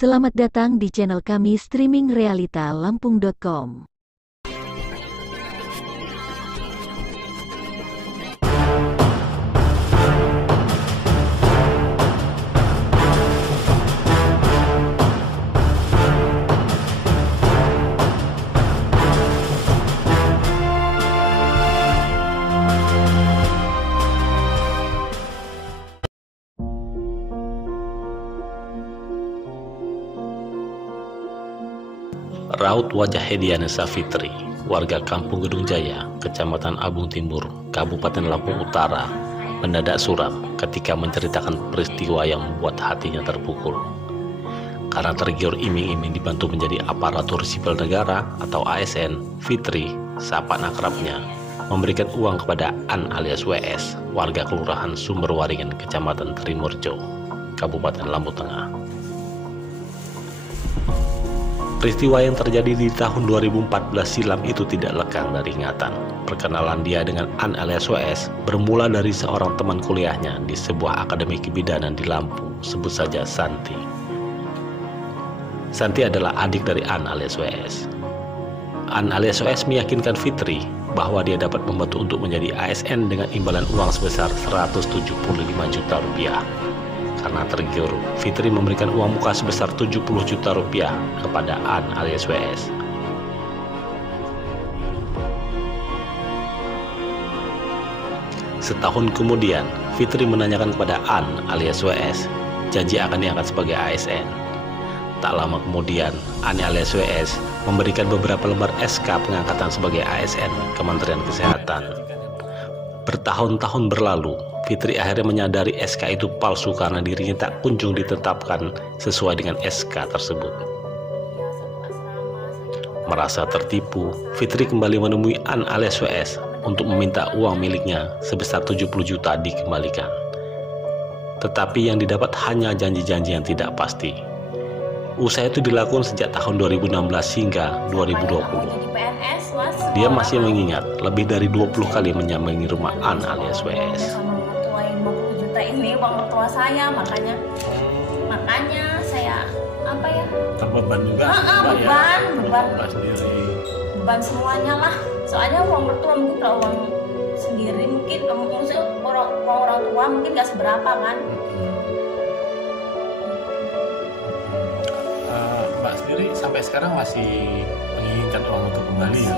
Selamat datang di channel kami streaming realita lampung.com. Raut wajah Hedianesa Fitri, warga Kampung Gedung Jaya, Kecamatan Abung Timur, Kabupaten Lampung Utara, mendadak suram ketika menceritakan peristiwa yang membuat hatinya terpukul. Karena tergiur iming-iming dibantu menjadi aparatur sipil negara atau ASN, Fitri, sapaan akrabnya, memberikan uang kepada An alias WS, warga Kelurahan Sumberwaringin, Kecamatan Trimurjo, Kabupaten Lampung Tengah. Peristiwa yang terjadi di tahun 2014 silam itu tidak lekang dari ingatan. Perkenalan dia dengan An alias WS bermula dari seorang teman kuliahnya di sebuah akademi kebidanan di Lampung, sebut saja Santi. Santi adalah adik dari An alias WS. An alias WS meyakinkan Fitri bahwa dia dapat membantu untuk menjadi ASN dengan imbalan uang sebesar 175 juta rupiah. Karena tergiur, Fitri memberikan uang muka sebesar 70 juta rupiah kepada An alias WS. Setahun kemudian, Fitri menanyakan kepada An alias WS janji akan diangkat sebagai ASN. Tak lama kemudian, An alias WS memberikan beberapa lembar SK pengangkatan sebagai ASN Kementerian Kesehatan. Bertahun-tahun berlalu, Fitri akhirnya menyadari SK itu palsu karena dirinya tak kunjung ditetapkan sesuai dengan SK tersebut. Merasa tertipu, Fitri kembali menemui An alias WS untuk meminta uang miliknya sebesar 70 juta dikembalikan. Tetapi yang didapat hanya janji-janji yang tidak pasti. Usaha itu dilakukan sejak tahun 2016 hingga 2020. Dia masih mengingat lebih dari 20 kali menyambangi rumah An alias WS. Ini uang mertua saya, makanya saya terbeban juga, beban semuanya lah. Soalnya uang mertua mungkin kalau uang sendiri mungkin orang tua mungkin nggak seberapa kan. Mbak sendiri sampai sekarang masih menginginkan uang untuk kembali ya?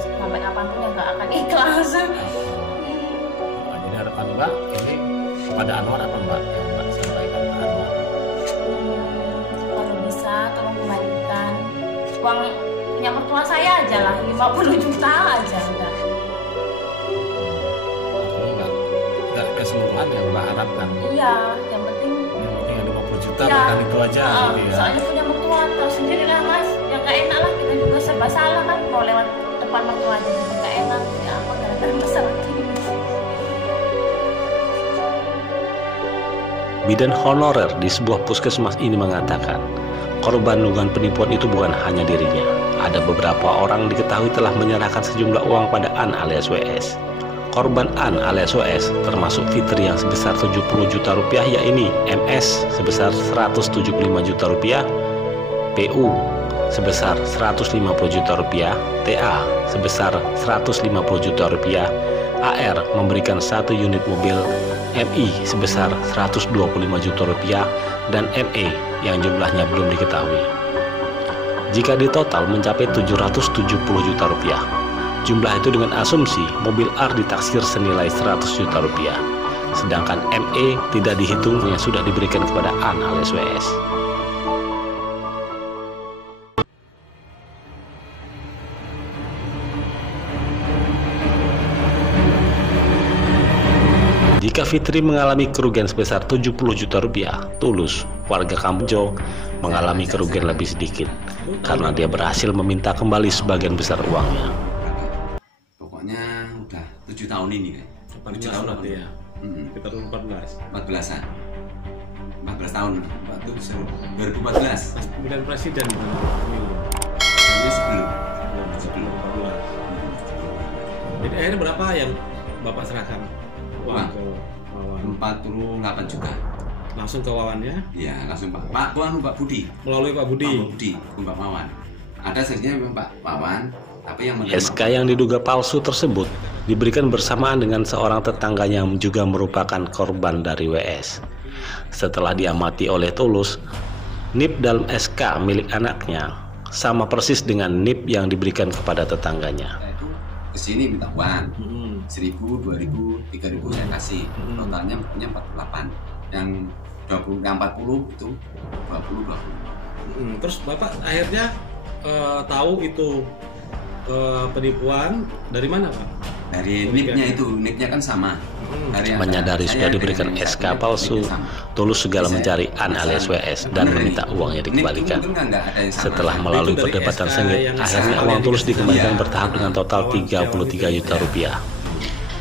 Sampai kapanpun ya nggak akan ikhlas. Jadi harapan Mbak ini kepada Anwar apa Mbak yang Mbak sampaikan ke Anwar? Kalau bisa tolong kembalikan uang punya mertua saya aja lah, 50 juta aja udah. Nggak keseluruhan yang Mbak harapkan? Iya, yang penting yang 50 juta ya, kan itu aja gitu ya? Soalnya punya mertua, tahu sendiri lah mas, yang nggak enak lah, kita juga serba salah kan, kalau lewat depan mertua aja juga nggak enak, ya apa gara-gara masalah gini. Bidan honorer di sebuah puskesmas ini mengatakan, korban dugaan penipuan itu bukan hanya dirinya. Ada beberapa orang diketahui telah menyerahkan sejumlah uang pada An alias WS. Korban An alias WS termasuk Fitri yang sebesar 70 juta rupiah, yakni MS sebesar 175 juta rupiah, PU sebesar 150 juta rupiah, TA sebesar 150 juta rupiah, AR memberikan 1 unit mobil, MI sebesar 125 juta rupiah, dan ME yang jumlahnya belum diketahui. Jika ditotal mencapai 770 juta rupiah. Jumlah itu dengan asumsi mobil R ditaksir senilai 100 juta rupiah. Sedangkan ME tidak dihitung yang sudah diberikan kepada An alias WS. Jika Fitri mengalami kerugian sebesar 70 juta rupiah, Tulus, warga Kampung mengalami kerugian lebih sedikit karena dia berhasil meminta kembali sebagian besar uangnya. Pokoknya udah 7 tahun ini kan. 7 tahun berarti ya. Kita 14-an. 14 tahun. Waktu 2014. Pemilihan presiden. Ini sebelum. Jadi akhirnya berapa yang Bapak serahkan? Uang ke 48 juta. Langsung ke Wawannya? Iya, langsung Pak Budi. Melalui Pak Budi? Pak Budi, Pak Wawan. Ada saksinya memang Pak Wawan, tapi yang menerima... SK yang diduga palsu tersebut diberikan bersamaan dengan seorang tetangganya yang juga merupakan korban dari WS. Setelah diamati oleh Tulus, NIP dalam SK milik anaknya sama persis dengan NIP yang diberikan kepada tetangganya. Saya itu kesini minta uang, 1.000, 2.000, 3.000 saya kasih. Totalnya punya 48. Yang 20, yang 40 itu 20. Terus Bapak akhirnya tahu itu penipuan dari mana Pak? Dari NIP-nya itu, NIP-nya kan sama. Menyadari sudah diberikan SK palsu, Tulus segala mencari An alias WS dan meminta uangnya dikembalikan. Setelah melalui perdebatan sengit, akhirnya uang Tulus dikembalikan bertahap dengan total 33 juta rupiah.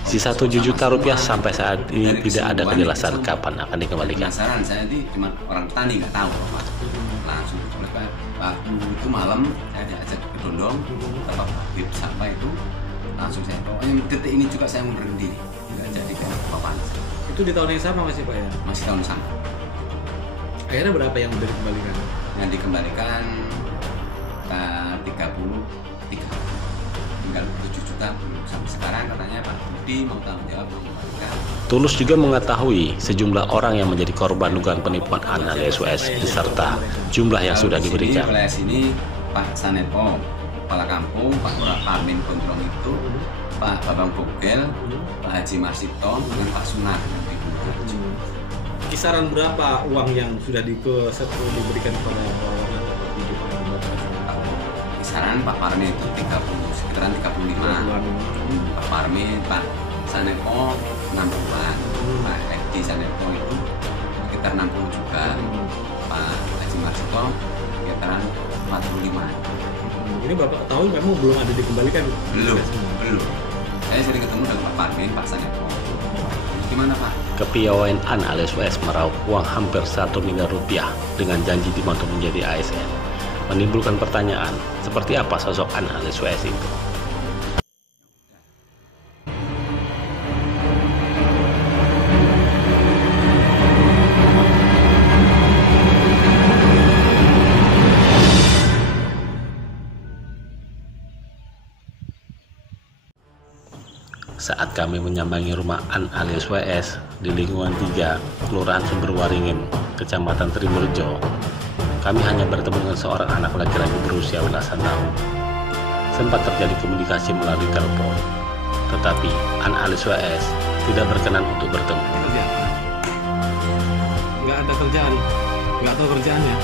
Sisa 7 juta rupiah sampai saat ini tidak ada kejelasan kapan akan dikembalikan. Penasaran, saya ini cuma orang petani nggak tahu Pak. Langsung waktu itu malam saya diajak ke Dondong, tempat bib sampah itu, langsung saya pokoknya detik ini juga saya mundurin diri, nggak jadi ke Bapak. Itu di tahun yang sama masih Pak ya? Masih tahun sama. Akhirnya berapa yang udah dikembalikan? Yang dikembalikan 33, tinggal 7 juta. Sampai sekarang katanya Pak Budi mau tanggung jawab mengembalikan. Tulus juga mengetahui sejumlah orang yang menjadi korban dugaan penipuan An alias WS beserta jumlah yang sudah diberikan. Di sini Pak Sanepo, kepala kampung, Pak Parmin Gondrong itu, Pak Babang Bogel, Pak Haji Marsito, dan Pak Sunar. Kisaran berapa uang yang sudah diberikan kepada orang kisaran Pak Parmin itu 30, sekitaran 35. Pak Parmin, Pak Sanepo 60-an, Pak Edi Sanepo itu sekitar 60 juga, Pak Haji Marsito sekitaran 45-an. Ini Bapak ketahui memang belum ada dikembalikan? Belum. Saya sering ketemu dengan Pak Parmin, Pak Sanepo. Gimana Pak? Kepiawaian An alias WS meraup uang hampir 1 miliar rupiah dengan janji dibantu menjadi ASN. Menimbulkan pertanyaan, seperti apa sosok An alias WS itu? Saat kami menyambangi rumah An alias WS di lingkungan 3, Kelurahan Sumberwaringin, Kecamatan Trimurjo, kami hanya bertemu dengan seorang anak laki-laki berusia belasan tahun. Sempat terjadi komunikasi melalui telepon, tetapi An alias WS tidak berkenan untuk bertemu. Nggak ada kerjaan, nggak tahu kerjaannya.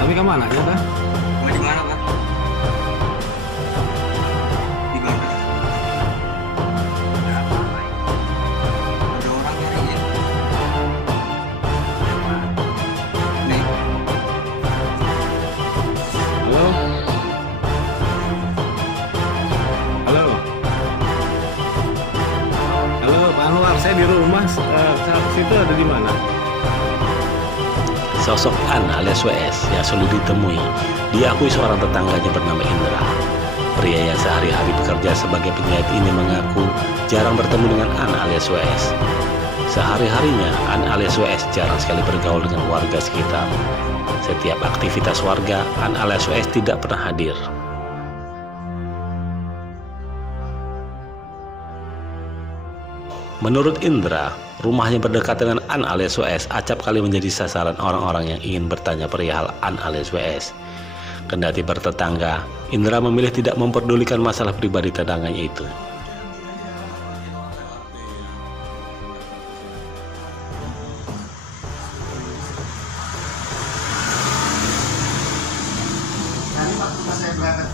Tapi kamu anaknya kan? Di mana Pak? Di mana? Ada orang nyariin. Nih. Halo? Halo? Halo Pak Anwar, saya di rumah. Situ ada di mana? Sosok An alias WS yang sulit ditemui diakui seorang tetangganya bernama Indra. Pria yang sehari-hari bekerja sebagai penjahit ini mengaku jarang bertemu dengan An alias WS. Sehari-harinya An alias WS jarang sekali bergaul dengan warga sekitar. Setiap aktivitas warga, An alias WS tidak pernah hadir. Menurut Indra, rumahnya berdekatan dengan An alias WS acap kali menjadi sasaran orang-orang yang ingin bertanya perihal An alias WS. Kendati bertetangga, Indra memilih tidak memperdulikan masalah pribadi tetangganya itu. Tadi waktu saya berangkat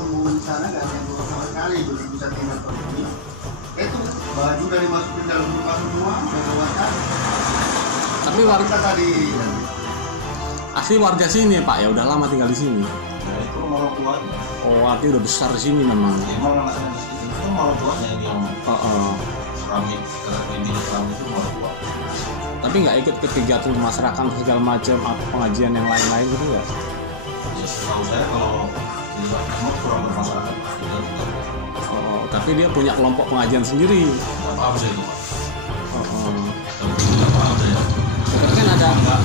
nemuin sana nggak ada yang buruk sama sekali, begitu saya tinggal di sini. Itu baju dari masukin dalam rumah semua, udah keluarkan. Tapi warga tadi asli warga sini Pak, ya udah lama tinggal di sini. ya, itu mau kuat. Oh, artinya udah besar di sini memang. Emang nggak ada di sini, itu mau kuatnya yang keramik itu mau kuat. Tapi nggak ikut ke kegiatan masyarakat segala macam atau pengajian yang lain-lain gitu nggak? Ya setahu saya kalau mau kurang bermasyarakat. Oh, tapi dia punya kelompok pengajian sendiri. Apa sih itu? Oh. Kalau enggak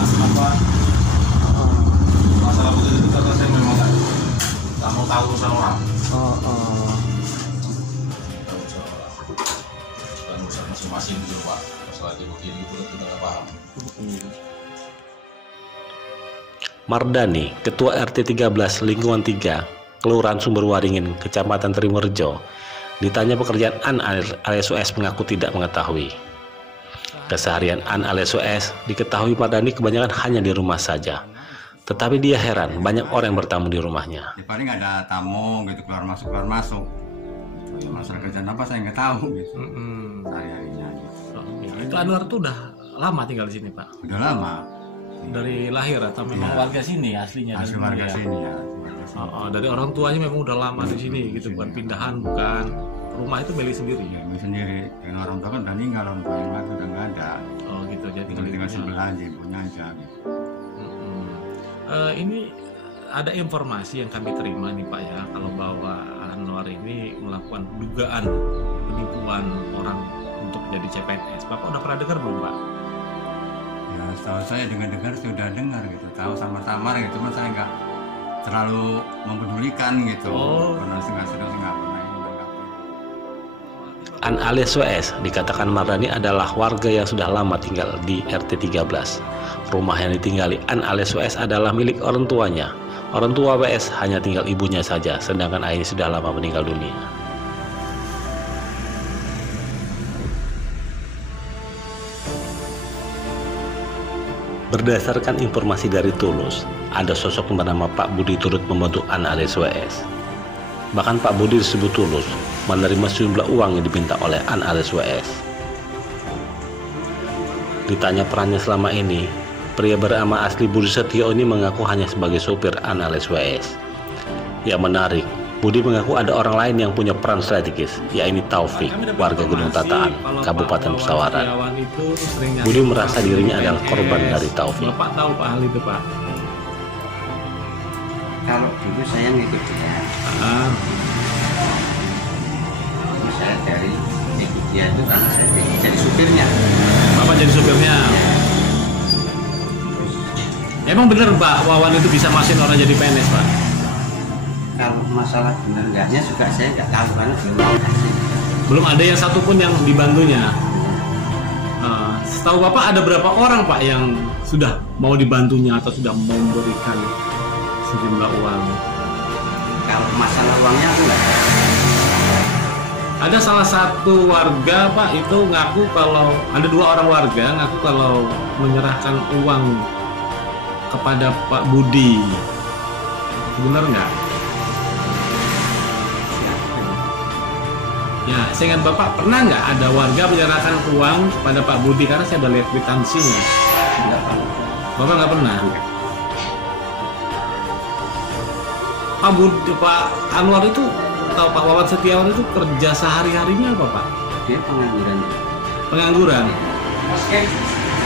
apa masalah begitu karena saya memang nggak mau tahu urusan orang. Dan urusan masing-masing gitu Pak. Masalah begini udah nggak paham. Mardani, Ketua RT 13 Lingkungan 3, Kelurahan Sumberwaringin, Kecamatan Trimorejo, ditanya pekerjaan An alias WS mengaku tidak mengetahui. Keseharian An alias WS diketahui Mardani kebanyakan hanya di rumah saja. Tetapi dia heran banyak orang yang bertamu di rumahnya. Ya, paling ada tamu gitu keluar masuk. Ya, masalah kerjaan apa saya nggak tahu gitu. Sehari-harinya. Gitu. Itu Anwar tuh udah lama tinggal di sini Pak? Udah lama. Dari lahir atau memang warga sini aslinya? Asli warga sini ya. Dari orang tuanya memang udah lama di sini gitu, bukan pindahan, bukan rumah itu milik sendiri. Ya, milik sendiri. Dengan orang tua kan udah meninggal, orang tua yang mati udah nggak ada. Oh gitu, jadi tinggal sebelah aja, punya aja. Gitu. Ini ada informasi yang kami terima nih Pak ya, kalau bahwa Anwar ini melakukan dugaan penipuan orang untuk jadi CPNS. Bapak udah pernah dengar belum Pak? Ya, setahu saya dengar sudah dengar gitu, tahu samar-samar gitu, cuma saya nggak terlalu mempedulikan gitu. Karena saya nggak pernah menanggapi. An alias WS dikatakan Mardani adalah warga yang sudah lama tinggal di RT 13. Rumah yang ditinggali An alias WS adalah milik orang tuanya. Orang tua WS hanya tinggal ibunya saja, sedangkan ayahnya sudah lama meninggal dunia. Berdasarkan informasi dari Tulus, ada sosok bernama Pak Budi turut membantu An alias WS. Bahkan Pak Budi disebut Tulus menerima sejumlah uang yang diminta oleh An alias WS. Ditanya perannya selama ini, pria bernama asli Budi Setio ini mengaku hanya sebagai sopir An alias WS. Yang menarik, Budi mengaku ada orang lain yang punya peran strategis, yaitu Taufik, warga Gunung Tataan, Kabupaten Pesawaran. Budi merasa dirinya adalah korban dari Taufik. Bapak tahu Pak hal itu Pak? Kalau dulu saya ngikut dia, saya dari ngikut dia itu karena saya jadi supirnya. Bapak jadi supirnya? Emang bener Pak, Wawan itu bisa masukin orang jadi PNS Pak? Kalau masalah benar enggaknya juga saya nggak tahu karena belum kasih. Belum ada yang satupun yang dibantunya. Setahu Bapak ada berapa orang Pak yang sudah mau dibantunya atau sudah memberikan sejumlah uang? Kalau masalah uangnya enggak. Ada salah satu warga Pak itu ngaku kalau ada 2 orang warga ngaku kalau menyerahkan uang kepada Pak Budi. Benar nggak? Ya, saya ingat Bapak pernah nggak ada warga menyerahkan uang pada Pak Budi karena saya udah lihat kwitansinya. Bapak nggak pernah? Pak Budi, Pak Anwar itu atau Pak Wawan Setiawan itu kerja sehari-harinya apa Pak? Dia pengangguran. Pengangguran.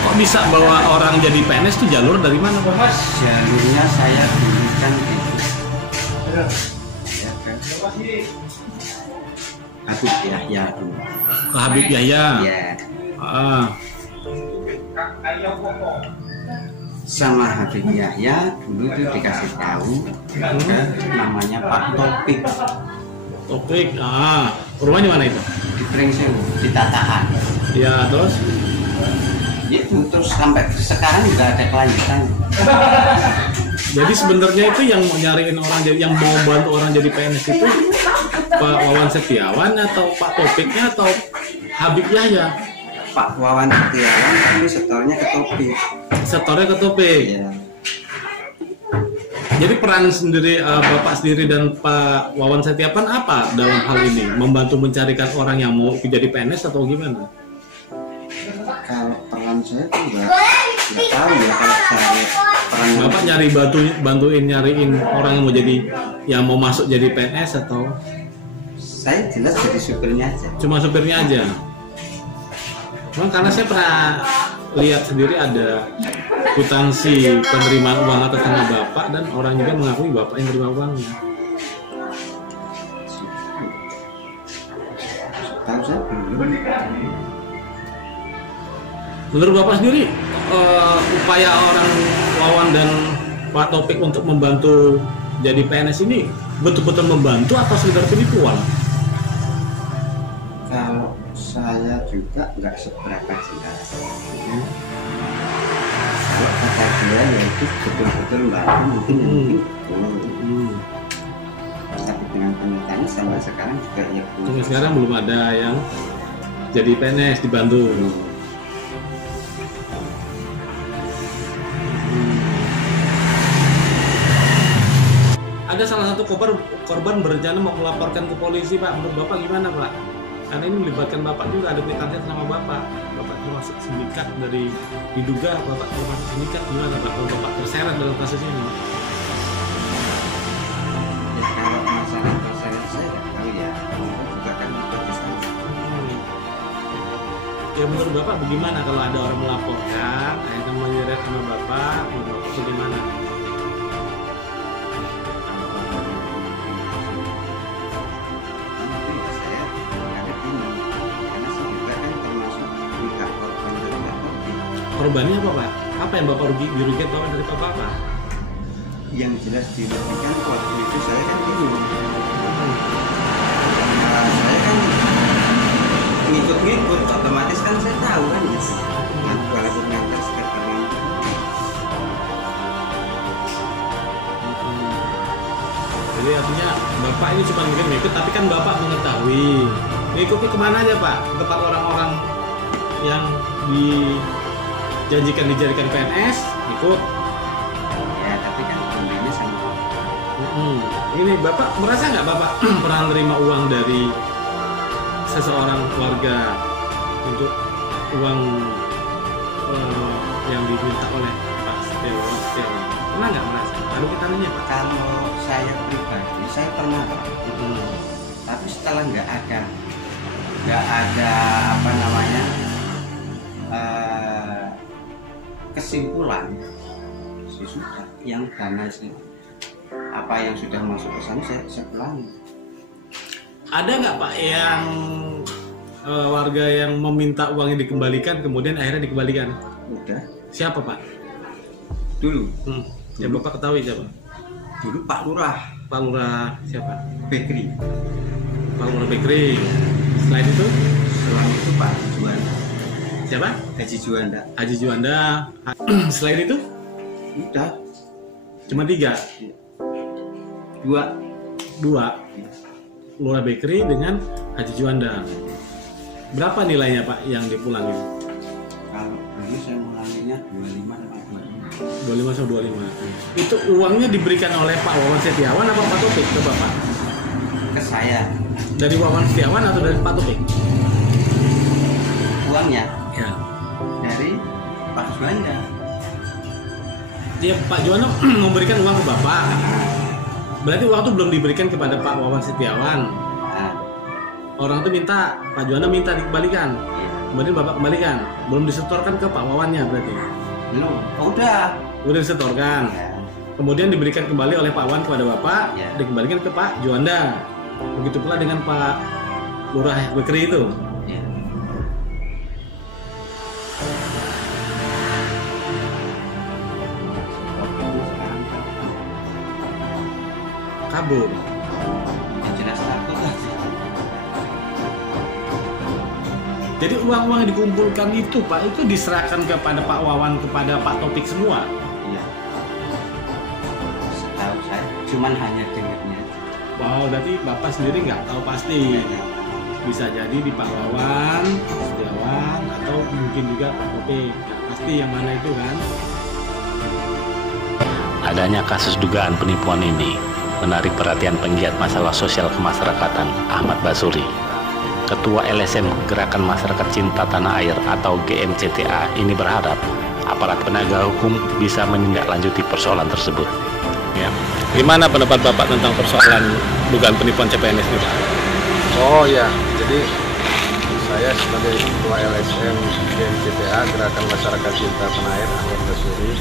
Kok bisa bawa orang jadi PNS itu jalur dari mana Pak? Jalurnya saya berikan itu. Habib Yahya dulu. Ke Habib Yahya. Ya. Sama Habib Yahya dulu itu dikasih tahu namanya Pak Topik. Topik, rumahnya mana itu? Di Prengsel, di Tataan. Ya, terus? Itu terus sampai sekarang juga ada kelanjutan. Jadi sebenarnya itu yang mau nyariin orang jadi, yang mau bantu orang jadi PNS itu Pak Wawan Setiawan atau Pak Topiknya atau Habib Yahya? Pak Wawan Setiawan ini setornya ke Topik. Setornya ke Topik. Ya. Jadi peran sendiri Bapak sendiri dan Pak Wawan Setiawan apa dalam hal ini? Membantu mencarikan orang yang mau jadi PNS atau gimana? Kalau peran saya tuh nggak tahu ya kalau cari peran. Bapak bantuin nyariin orang yang mau jadi yang mau masuk jadi PNS atau? Saya jelas jadi supirnya aja. Cuma supirnya aja. Memang karena saya pernah lihat sendiri ada kwitansi penerimaan uang atas nama Bapak dan orang juga mengakui Bapak yang menerima uangnya. Tahu saya belum. Menurut Bapak sendiri, upaya orang Wawan dan Pak Taufik untuk membantu jadi PNS ini betul-betul membantu atau sekedar penipuan? Kalau saya juga nggak seberapa jelas. Kalau kata dia yaitu betul-betul membantu mungkin betul. Tapi dengan kenyataannya sampai sekarang juga ya belum. Sampai sekarang belum ada yang jadi PNS dibantu. Ada salah satu korban berencana mau melaporkan ke polisi, Pak. Menurut Bapak gimana, Pak? Karena ini melibatkan Bapak juga, ada kaitannya sama Bapak. Bapak termasuk sindikat dari diduga Bapak termasuk sindikat, gimana Pak? Kalau Bapak terseret dalam kasus ini? Ya, kalau masalah terseret saya nggak tahu ya. Mungkin juga kan berkesan. Ya menurut Bapak bagaimana kalau ada orang melaporkan, akhirnya menyeret sama Bapak, menurut Bapak bagaimana? Korbannya apa, Pak? Apa yang Bapak dirugikan Bapak dari Bapak, Pak? Yang jelas dirugikan waktu itu saya kan bingung. Saya kan ngikut-ngikut, otomatis kan saya tahu kan ya. Walaupun ngantar sekarang. Jadi artinya Bapak ini cuma ngikut, tapi kan Bapak mengetahui. Ngikutnya kemana aja, Pak? Ke tempat orang-orang yang dijadikan PNS, ikut. Ya, tapi kan kondisinya sama. Ini Bapak merasa nggak Bapak pernah menerima uang dari seseorang warga untuk uang yang diminta oleh Pak Setiawan? Pernah nggak merasa? Lalu kita nanya, Pak. Kalau saya pribadi, saya pernah Pak. Tapi setelah nggak ada apa namanya kesimpulan, sudah yang dana apa yang sudah masuk ke sana saya pulangi. Ada nggak Pak yang warga yang meminta uangnya dikembalikan kemudian akhirnya dikembalikan? Udah. Siapa, Pak? Dulu. Yang Bapak ketahui siapa? Dulu Pak Lurah. Pak Lurah siapa? Bekri. Pak Lurah Bekri. Selain itu? Selain itu Pak Haji Juanda. Siapa? Haji Juanda. Haji Juanda. Selain itu? Udah. Cuma 3? 2. Lurah Bekri dengan Haji Juanda. Berapa nilainya Pak yang dipulangin? Kalau dulu saya mulanginya 25 sama 25. Itu uangnya diberikan oleh Pak Wawan Setiawan apa Pak Taufik ke Bapak? Ke saya. Dari Wawan Setiawan atau dari Pak Taufik? Uangnya? Ya. Dari Pak Juanda. Dia Pak Juanda memberikan uang ke Bapak. Berarti uang itu belum diberikan kepada Pak Wawan Setiawan. Orang itu minta, Pak Juanda minta dikembalikan. Kemudian Bapak kembalikan. Belum disetorkan ke Pak Wawannya berarti? Belum. Udah disetorkan. Kemudian diberikan kembali oleh Pak Wawan kepada Bapak, dikembalikan ke Pak Juanda. Begitu pula dengan Pak Lurah Bekri itu. Kabur. Jelas takut aja. Jadi uang-uang yang dikumpulkan itu Pak, itu diserahkan kepada Pak Wawan, kepada Pak Taufik semua? Iya. Setahu saya, cuman hanya dengarnya. Wow, berarti Bapak sendiri nggak tahu pasti. Bisa jadi di Pak Wawan, Setiawan, atau mungkin juga Pak Taufik. Nggak pasti yang mana itu kan? Adanya kasus dugaan penipuan ini menarik perhatian penggiat masalah sosial kemasyarakatan Ahmad Basuri. Ketua LSM Gerakan Masyarakat Cinta Tanah Air atau GMCTA ini berharap aparat penegak hukum bisa menindaklanjuti persoalan tersebut. Ya. Gimana pendapat Bapak tentang persoalan dugaan penipuan CPNS ini, Pak? Oh ya, jadi saya sebagai Ketua LSM GMCTA Gerakan Masyarakat Cinta Tanah Air Ahmad Basuri,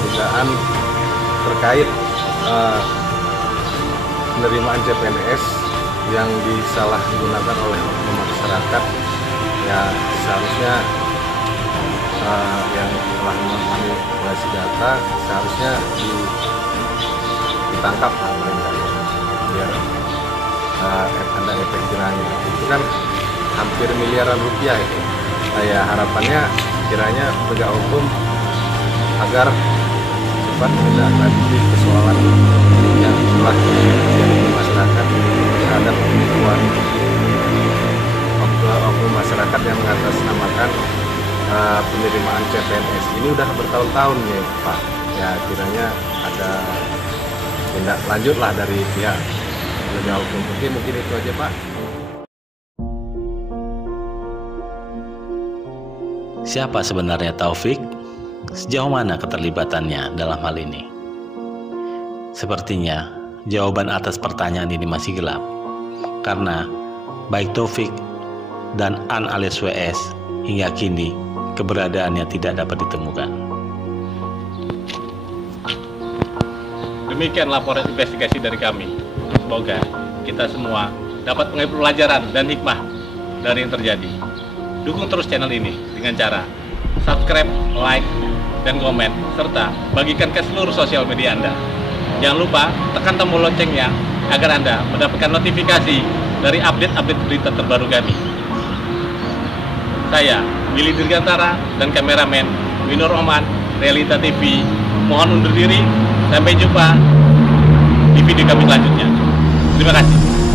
dugaan terkait penerimaan CPNS yang disalahgunakan oleh masyarakat, ya seharusnya yang telah memanipulasi data seharusnya ditangkap mereka, biar ada efek jerahnya. Itu kan hampir miliaran rupiah itu. Saya harapannya kiranya penegak hukum agar cepat menindaklanjuti persoalan yang telah terjadi di masyarakat terhadap penipuan oknum masyarakat yang mengatasnamakan penerimaan CPNS. Ini udah bertahun-tahun nih Pak. Ya kiranya ada tindak lanjut lah dari pihak penegak hukum. Mungkin itu aja Pak. Siapa sebenarnya Taufik? Sejauh mana keterlibatannya dalam hal ini? Sepertinya jawaban atas pertanyaan ini masih gelap, karena baik Taufik dan An alias WS hingga kini keberadaannya tidak dapat ditemukan. Demikian laporan investigasi dari kami. Semoga kita semua dapat mengambil pelajaran dan hikmah dari yang terjadi. Dukung terus channel ini dengan cara subscribe, like, dan komen, serta bagikan ke seluruh sosial media Anda. Jangan lupa tekan tombol loncengnya agar Anda mendapatkan notifikasi dari update-update berita terbaru kami. Saya, Willy Dirgantara, dan kameramen Winur Rahman, Realita TV, mohon undur diri. Sampai jumpa di video kami selanjutnya. Terima kasih.